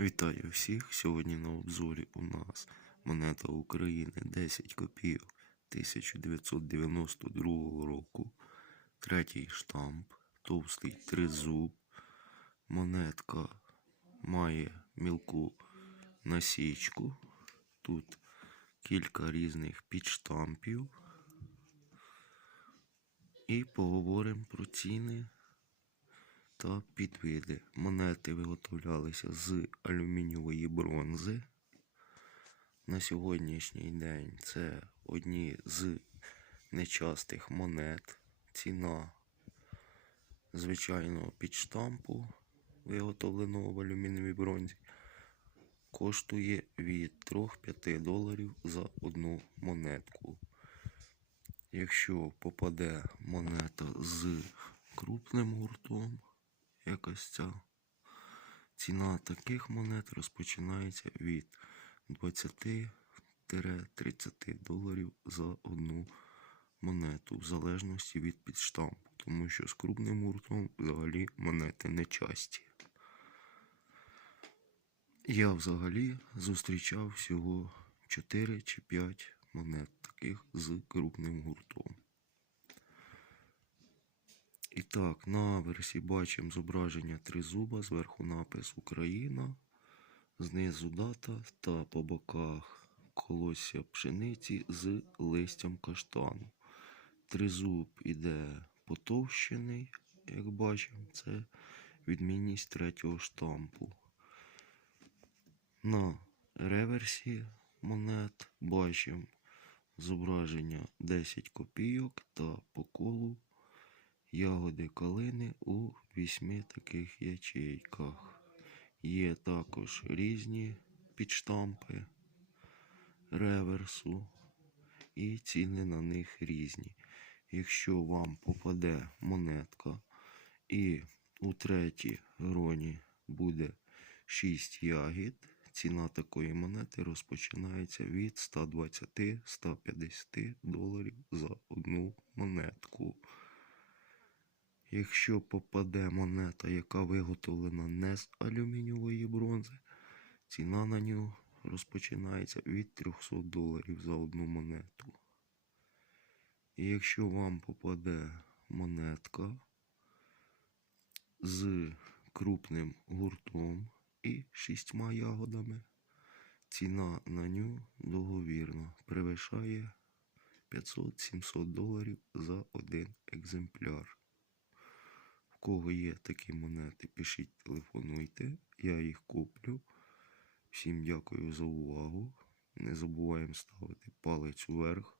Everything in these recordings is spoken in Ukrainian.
Вітаю всіх! Сьогодні на обзорі у нас монета України 10 копійок 1992 року. Третій штамп, товстий тризуб. Монетка має мілку насічку. Тут кілька різних підштампів. І поговоримо про ціни та підвиди. Монети виготовлялися з алюмінієвої бронзи. На сьогоднішній день це одні з нечастих монет. Ціна звичайного підштампу, виготовленого в алюмінієвій бронзі, коштує від 3-5 доларів за одну монетку. Якщо попаде монета з крупним гуртом, якась ця ціна таких монет розпочинається від 20-30 доларів за одну монету, в залежності від підштампу, тому що з крупним гуртом взагалі монети не часті. Я взагалі зустрічав всього 4 чи 5 монет таких з крупним гуртом. І так, на версі бачимо зображення тризуба, зверху напис Україна, знизу дата та по боках колосся пшениці з листям каштану. Тризуб іде потовщений, як бачимо, це відмінність третього штампу. На реверсі монет бачимо зображення 10 копійок та по колу ягоди калини у вісьми таких ячейках. Є також різні підштампи реверсу і ціни на них різні. Якщо вам попаде монетка і у третій гроні буде 6 ягід, ціна такої монети розпочинається від 120-150 доларів за одну монетку. Якщо попаде монета, яка виготовлена не з алюмінієвої бронзи, ціна на нього розпочинається від 300 доларів за одну монету. І якщо вам попаде монетка з крупним гуртом і шістьма ягодами, ціна на нього договірна перевищає 500-700 доларів за один екземпляр. Кого є такі монети, пишіть, телефонуйте, я їх куплю. Всім дякую за увагу. Не забуваємо ставити палець вверх.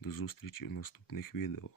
До зустрічі в наступних відео.